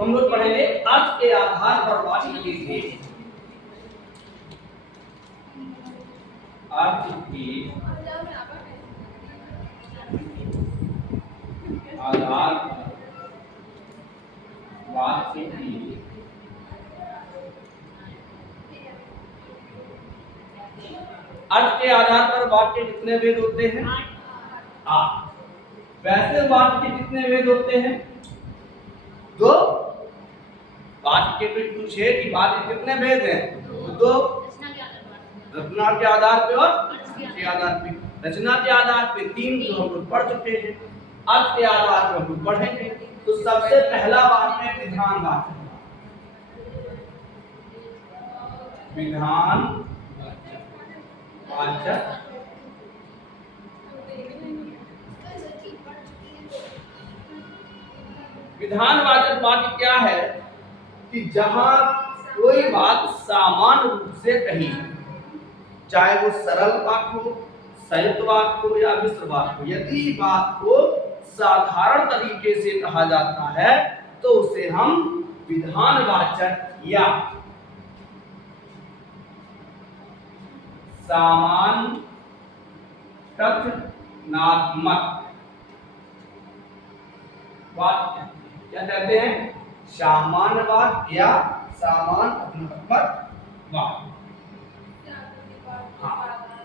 हम लोग पढ़ेंगे अर्थ के आधार पर वाक्य लिखे। अर्थ के आधार पर वाक्य की अर्थ के आधार पर वाक्य कितने भेद होते हैं? 8। वैसे वाक्य के कितने भेद होते हैं? 2। वाक्य के भी पूछे कि वाक्य कितने भेद हैं? 2। रचना के आधार पे और अर्थ के आधार पे। रचना के आधार पे 3 जो हम लोग पढ़ चुके हैं, अर्थ के आधार पर हम लोग पढ़ेंगे। तो सबसे पहला वाक्य है विधान वाचक। विधान वाचक विधानवाचक वाक्य क्या है कि जहां कोई बात सामान्य रूप से कही, चाहे वो सरल वाक्य हो, संयुक्त वाक्य हो या मिश्र वाक्य हो, यदि बात को साधारण तरीके से कहा जाता है तो उसे हम विधानवाचक या सामान्य कथनात्मक वाक्य क्या कहते हैं? सामान्य वाक्य या सामान्य कथनात्मक वाक्य।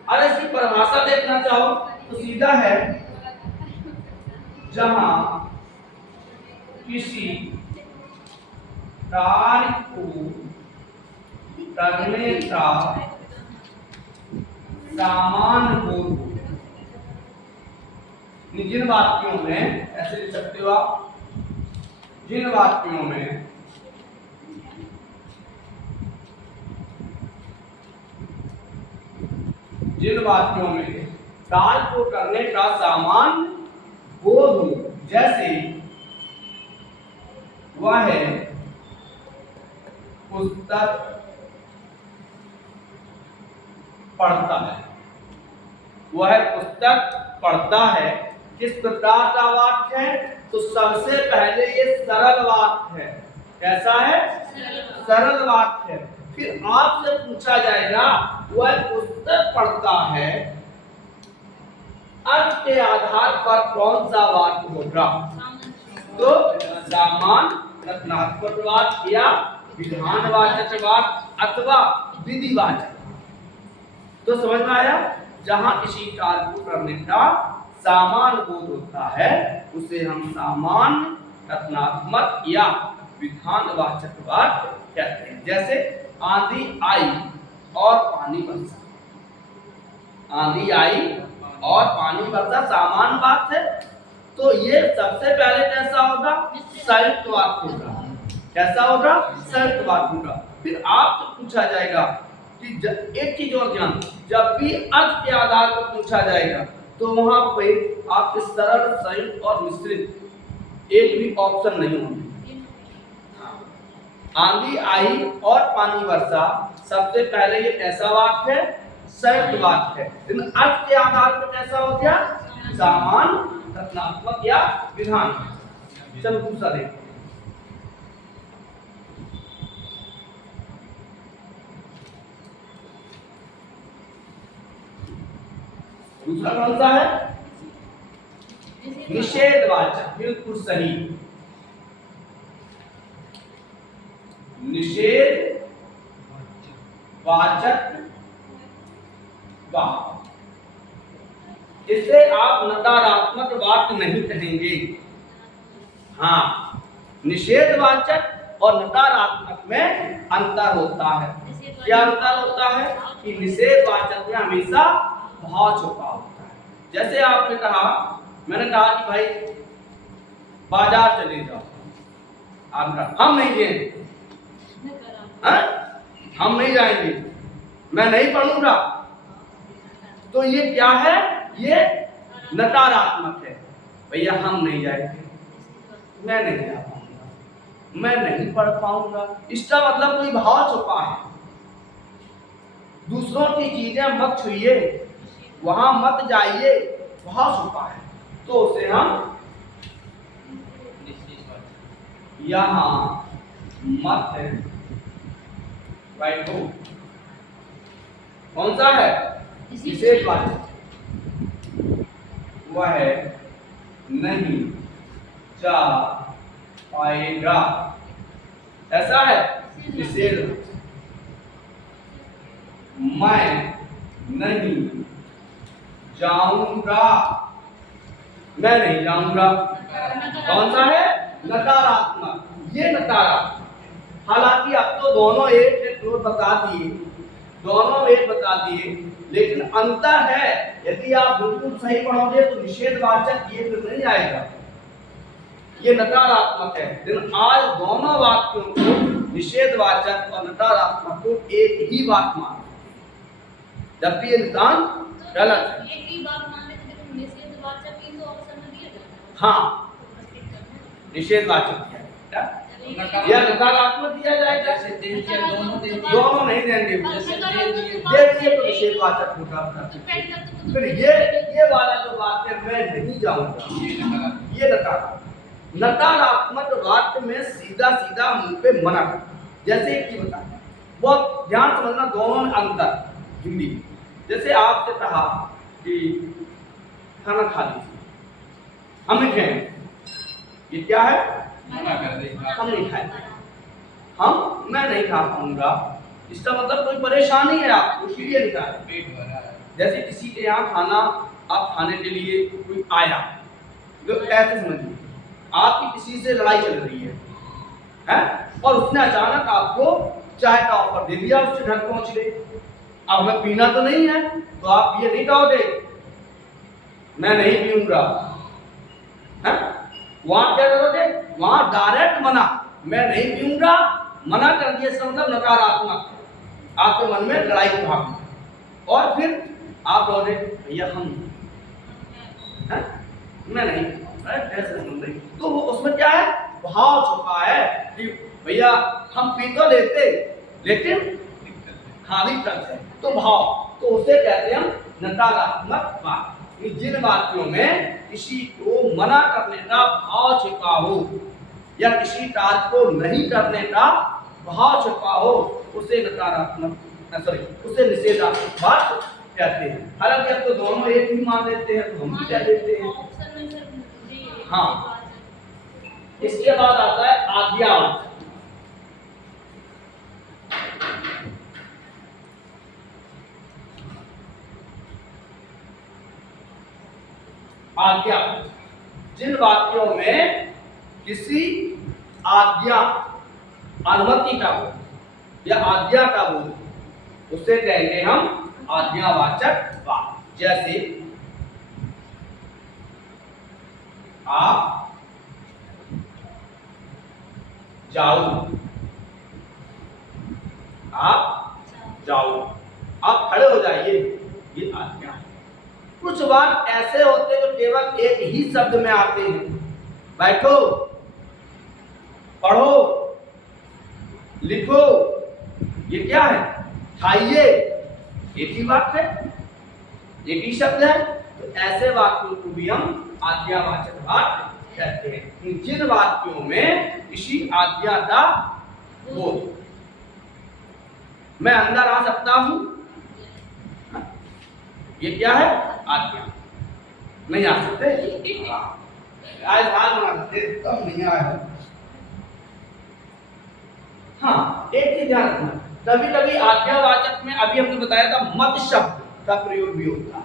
अरे इसकी परिभाषा देखना चाहो तो सीधा है, जहां किसी कार्य को करने का सामान्य हो। जिन वाक्यों में ऐसे लिख सकते हो आप, जिन वाक्यों में कार्य को करने का सामान्य बोध हो, जैसे वह पुस्तक पढ़ता है। वह पुस्तक पढ़ता है किस प्रकार का वाक्य है? तो सबसे पहले ये सरल वाक्य है। कैसा है? सरल वाक्य है। फिर आपसे पूछा जाएगा वह पुस्तक पढ़ता है, अर्थ के आधार पर कौन सा वाक्य होगा? तो सामान्य कथनात्मक वाक्य या विधानवाचक वाक्य अथवा विधिवाचक। तो समझ में आया? जहां किसी कार्य को करने का सामान्य बोध होता है उसे हम सामान्य कथनात्मक या विधानवाचक वाक्य कहते हैं। जैसे आंधी आई और पानी बरसा। आंधी आई और पानी बरसा सामान्य बात है, तो ये सबसे पहले कैसा होगा? संयुक्त वाक्य होगा। कैसा होगा? संयुक्त वाक्य होगा। फिर आपसे पूछा जाएगा कि एक चीज और ध्यान, जब भी अर्थ के आधार पर पूछा जाएगा तो वहां पे आपके सरल, संयुक्त और मिश्रित एक भी ऑप्शन नहीं होंगे। आंधी आई और पानी बरसा सबसे पहले ये कैसा वाक्य है? संयुक्त वाक्य है। लेकिन अर्थ के आधार पर कैसा हो गया? सामान्य कथनात्मक या विधान। चलो दूसरा देखो। दूसरा कौन सा है? निषेधवाचक। बिल्कुल सही। निषेधवाचक वाक्य, इसे आप नकारात्मक वाक्य नहीं कहेंगे। हाँ, निषेधवाचक और नकारात्मक में अंतर होता है। क्या अंतर होता है? कि निषेधवाचक में हमेशा भाव छुपा होता है। जैसे आपने कहा, मैंने कहा कि भाई बाजार चले जाओ, आप कहा हम नहीं जाएंगे, हम नहीं जाएंगे, मैं नहीं पढ़ूंगा। तो ये क्या है? ये नकारात्मक है। भैया हम नहीं जाएंगे, मैं नहीं जा पाऊंगा, मैं नहीं पढ़ पाऊंगा। इसका मतलब कोई भाव छुपा है। दूसरों की चीजें मत छुइए, वहां मत जाइए, भाव छुपा है। तो उसे हम यहाँ मत है, बैठो, कौन सा है? निषेधवाचक। वह नहीं जा पाएगा, ऐसा है निषेध। मैं नहीं जाऊंगा, मैं नहीं जाऊंगा, कौन सा है? नकारात्मक। ये नकारात्मक। हालांकि अब तो दोनों एक बता दिए, दोनों एक बता दिए, लेकिन अंतर है। यदि आप बिल्कुल सही पढ़ोगे तो निषेधवाचक ये फिर नहीं आएगा, ये नकारात्मक है। लेकिन आज दोनों वाक्यों को, निषेधवाचक और नकारात्मक को, एक ही बात मान, जबकि ये नितांत गलत है। एक ही बात मान लेते हैं, निषेधवाचक ही तो ऑप्शन में दिया जाता है। हाँ, निषेधवाचक दिया या नकारात्मक दिया जाएगा, दोनों नहीं देंगे। ये तो निषेधवाचक होगा। फिर ये वाला जो वाक्य मैं नहीं जाऊंगा, ये नकारात्मक। नकारात्मक वाक्य में सीधा सीधा मुंह पे मना कर, जैसे एक चीज बताया, बहुत ध्यान समझना, दोनों में अंतर। हिंदी जैसे आपसे कहा कि खाना खा लीजिए, हम नहीं खाएंगे, ये क्या है? हम नहीं खाएंगे, मैं नहीं खा पाऊंगा, इसका मतलब कोई परेशानी है आपको, इसलिए नहीं खा रहे। जैसे किसी के यहाँ खाना आप खाने के लिए कोई आया, तो ऐसे समझिए आपकी किसी से लड़ाई चल रही है? और उसने अचानक आपको चाय का ऑफर दे दिया, उससे घर पहुंच गए। अब हमें पीना तो नहीं है, तो आप ये नहीं कहोगे मैं नहीं पीऊंगा, वहां क्या करोगे? वहां डायरेक्ट मना, मैं नहीं पीऊंगा, मना कर दिया, इसका मतलब नकारात्मक, आपके मन में लड़ाई की भावना। और फिर आप कहोगे भैया मैं नहीं, तो वो उसमें क्या है? भाव छुपा है कि भैया हम पी तो लेते, लेकिन खाली तक है, तो भाव, तो उसे कहते हैं हम नकारात्मक बात। जिन वाक्यों में किसी को मना करने का भाव छिपा हो या किसी कार्य को नहीं करने का भाव छिपा हो, उसे नकारात्मक, उसे निषेधात्मक बात कहते हैं। हालांकि अब तो दोनों एक ही मान लेते हैं, तो हम क्या लेते हैं? हाँ, इसके बाद आता है आज्ञावाचक। आज्ञा, जिन वाक्यों में किसी आज्ञा, अनुमति का बोध या आज्ञा का बोध, उसे कहेंगे हम आज्ञावाचक वाक्य। जैसे आप जाओ, आप जाओ, आप खड़े हो जाइए, ये आज्ञा है। कुछ बात ऐसे होते जो केवल एक ही शब्द में आते हैं, बैठो, पढ़ो, लिखो, ये क्या है? खाइए, एक ही वाक्य है, एक ही शब्द है। तो ऐसे वाक्यों को भी हम आज्ञावाचक वाक्य कहते हैं, जिन वाक्यों में किसी आज्ञा का बोध। मैं अंदर आ सकता हूं, ये क्या है? आज्ञा। नहीं आ सकते, आज हाल बना सकते, तब नहीं आया। हाँ, एक चीज ध्यान रखना, कभी कभी आज्ञावाचक में, अभी हमने बताया था, मत शब्द का प्रयोग भी होता है।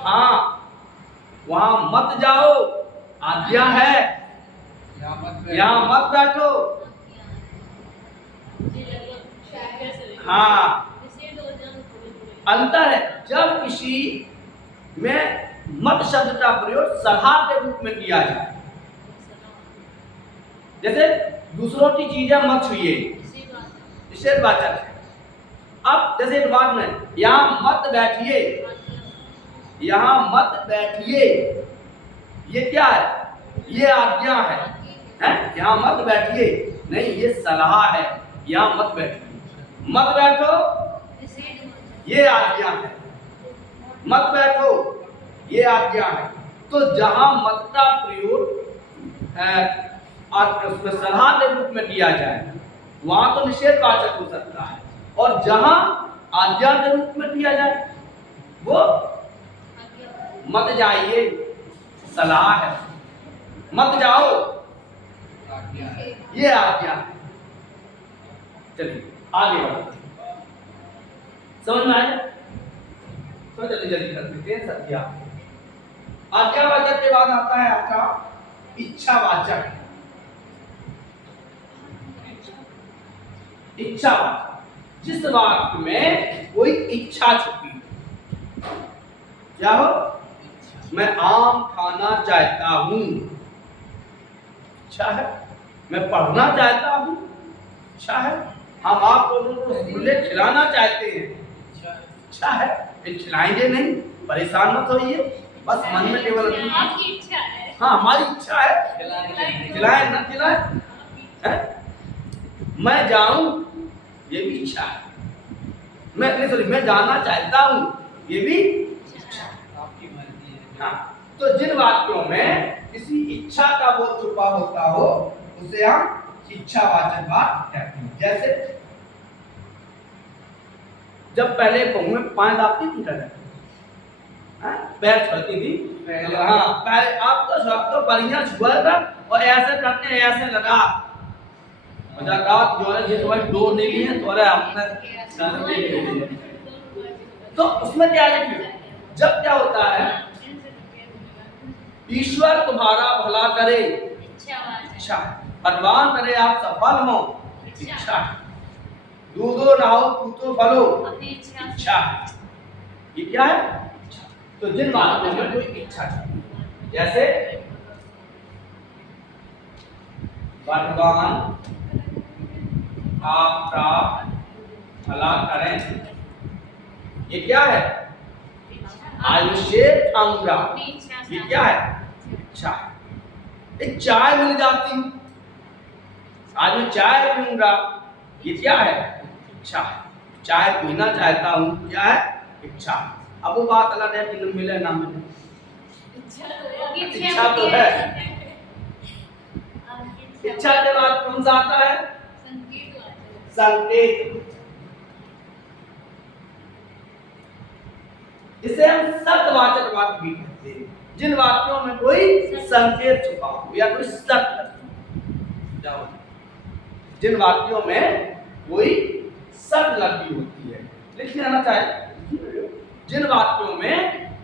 हाँ, वहां मत जाओ, आज्ञा है, यहाँ मत बैठो। हाँ, अंतर है जब किसी में मत शब्द का प्रयोग सलाह के रूप में किया जाए, जैसे दूसरों की चीजें मत छुइए, निषेधवाचक है। अब जैसे एक बात में, यहाँ मत बैठिए, यहाँ मत बैठिए, ये क्या है? ये आज्ञा है, यहाँ मत बैठिए, नहीं, ये सलाह है, यहाँ मत बैठिए। मत बैठो, ये आज्ञा है, मत बैठो, ये आज्ञा है। तो जहां मत का प्रयोग और उसमें सलाह के रूप में दिया जाए, वहां तो निषेधवाचक हो सकता है। और जहां आज्ञा के रूप में दिया जाए वो मत जाइए सलाह है, मत जाओ ये आज्ञा है। चलिए आगे बढ़ते हैं। समझ में आया? तो जल्दी जल्दी कर देते हैं सत्या। आज्ञावाचक के बाद आता है आपका इच्छावाचक। इच्छावाचक जिस वाक्य में कोई इच्छा छुपी, क्या हो? मैं आम खाना चाहता हूं, इच्छा है। मैं पढ़ना चाहता हूं, इच्छा है। हम आपको रसगुल्ले खिलाना चाहते हैं, इच्छा है। खिलाएंगे नहीं, परेशान मत होइए, बस मन में केवल आपकी इच्छा है। हाँ हमारी इच्छा है, खिलाए न खिलाए। मैं जाऊं ये भी इच्छा है। मैं जाना चाहता हूं ये भी इच्छा है। आपकी मर्जी है। हाँ, तो जिन वाक्यों में किसी इच्छा का बोध छुपा होता हो उसे हम इच्छावाचक बात कहते हैं। जैसे जब पहले बहू में पानी दाबती थी पैर छुड़ती थी, हाँ पैर आप तो बढ़िया छुआ था और ऐसे करते ऐसे लगा डोर नहीं है तो उसमें क्या लिखे? जब क्या होता है ईश्वर तुम्हारा भला करे, इच्छा। भगवान करे आप सफल हो, इच्छा। दूधो नहाओ पूतो फलो, इच्छा। ये क्या है? तो जिन बातों में कोई इच्छा है, जैसे भगवान आपका भला करें, ये क्या है? आयुष्य खाऊंगा, ये क्या है? इच्छा है। एक चाय मिल जाती, आज मैं चाय पीऊंगा, ये क्या है? इच्छा है। चाय पीना चाहता हूँ, क्या है? इच्छा। अब वो बात अलग है कि मिले ना मिले, इच्छा तो है। इच्छा के बाद कौन सा आता है? संकेत। इसे हम शब्दवाचक वाक्य भी कहते हैं, जिन वाक्यों में कोई संकेत छुपा हो या कोई शब्द जाओ, जिन वाक्यों में कोई शब्द लगी होती है, लिख लेना चाहिए। जिन वाक्यों में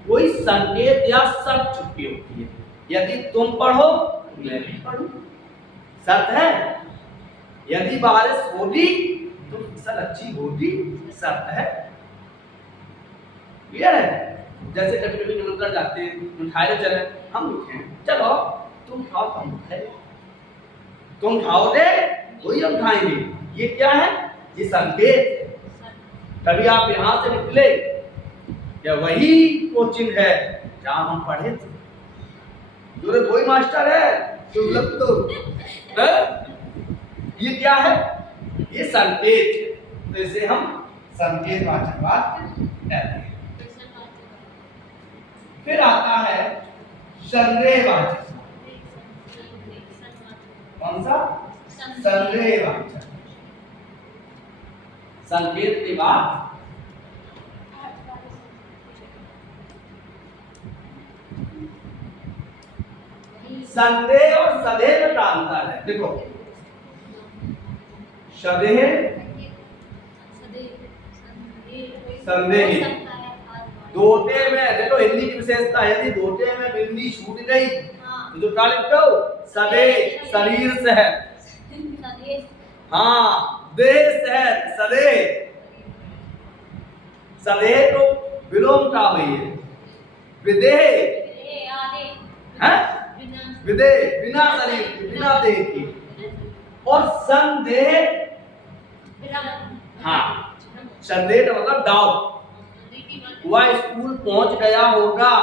कोई संकेत या शब्द छुपी होती है, यदि तुम पढ़ो मैं भी पढ़ूं, शर्त है। यदि बारिश होगी तो फसल अच्छी होगी, शर्त है। क्लियर है? जैसे कभी कभी निमंत्रण जाते हैं, मिठाई चले, हम लिखे चलो तुम खाओ हम खाए, तुम खाओगे वही हम खाएंगे, ये क्या है? ये संकेत। कभी आप यहाँ से निकले, क्या वही कोचिंग है जहाँ हम पढ़े थे? जो कोई मास्टर है तो ये क्या है? ये संकेत। तो इसे हम संकेत वाचक बात कहते हैं। फिर आता है संदेहवाचक। कौन सा? संदेहवाचक। संकेत के बाद संदेह और सदेह में क्या अंतर है? देखो सदेह संदेह दोटे में, देखो हिंदी की विशेषता, यदि दोटे में बिंदी छूट गई तो जो क्या लिखते हो? सदेह, शरीर से है। हाँ देह से है, सदेह। सदेह तो विलोम का वही है, विदेह है, विदेह बिना शरीर के, बिना देह के। और संदेह, हाँ संदेह का मतलब डाउट, वह स्कूल पहुंच गया होगा,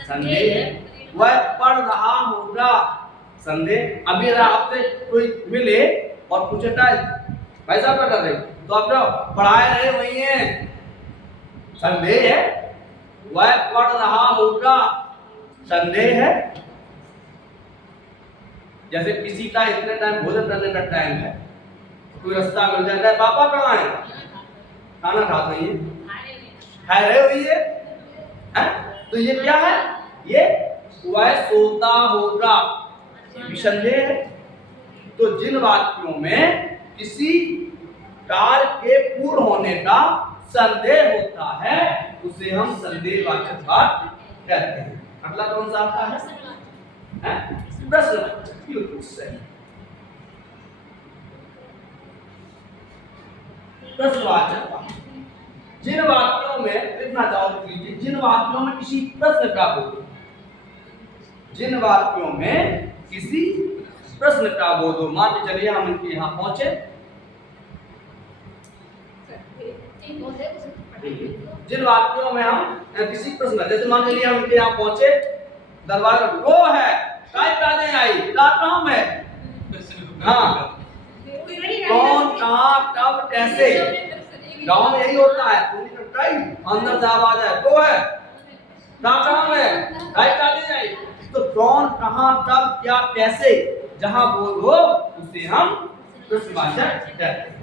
संदेह। वह पढ़ रहा होगा, संदेह। अभी अगर आपसे कोई मिले और पूछता है भाई साहब क्या कर रहे, तो आप जो पढ़ाए रहे वही है, संदेह है। वह पढ़ रहा होगा, संदेह है। जैसे किसी का इतने टाइम भोजन करने का टाइम है, कोई रास्ता मिल जाता है, पापा कहाँ है, खाना खाते ही खा रहे हो ये है? तो ये क्या है, ये वह सोता होगा, ये भी संदेह है। तो जिन वाक्यों में किसी कार्य के पूर्ण होने का संदेह होता है उसे हम संदेहवाचक वाक्य कहते हैं। अगला कौन सा आता है? प्रश्नवाचक। बिल्कुल सही। प्रश्नवाचक वाक्य जिन वाक्यों में, लिखना चाहो तो लीजिए, जिन वाक्यों में किसी प्रश्न का बोध हो, जिन वाक्यों में किसी प्रश्न का बोध हो। मान के चलिए हम इनके यहाँ पहुंचे, जिन वाक्यों में हम किसी प्रश्न, जैसे मान लीजिए हम इनके यहाँ पहुंचे, दरवाजा वो है, काय काने आई, कहाँ है, हाँ, कौन, कहाँ, कब, कैसे। गाँव में यही होता है, अंदर से आवाज है, वो है, कहाँ है, काय काने आई। तो कौन, कहाँ, कब, क्या, कैसे, जहां बोल हो उसे हम प्रश्नवाचक कहते हैं।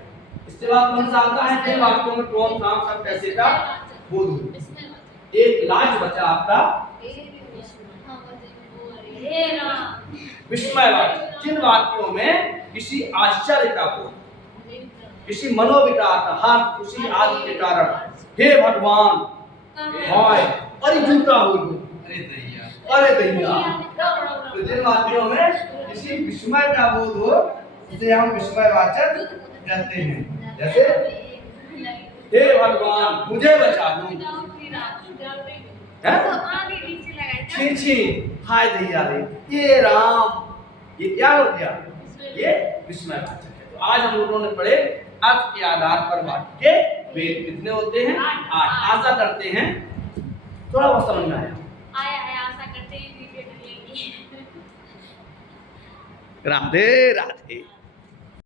इसके बाद कौन सा आता है, जिन वाक्यों में कौन, कहाँ, कब, कैसे का बोध हो। एक लास्ट बचा आपका विस्मयवाचक, जिन वाक्यों में किसी आश्चर्य का बोध, किसी मनोविकार का, हाथ खुशी आदि के कारण, हे भगवान, हाय, अरे झूठा हो, अरे दैया। तो जिन वाक्यों में किसी विस्मय का बोध हो उसे हम विस्मयवाचक कहते हैं। जैसे हे भगवान मुझे बचा दो, छी छी, हाय दैया रे, ये राम, ये क्या हो गया, ये विस्मयवाचक है। तो आज हम लोगों ने पढ़े अर्थ के आधार पर वाक्य के भेद कितने होते हैं, 8। आशा करते हैं थोड़ा बहुत समझ में आया। आशा करते हैं वीडियो राधे राधे।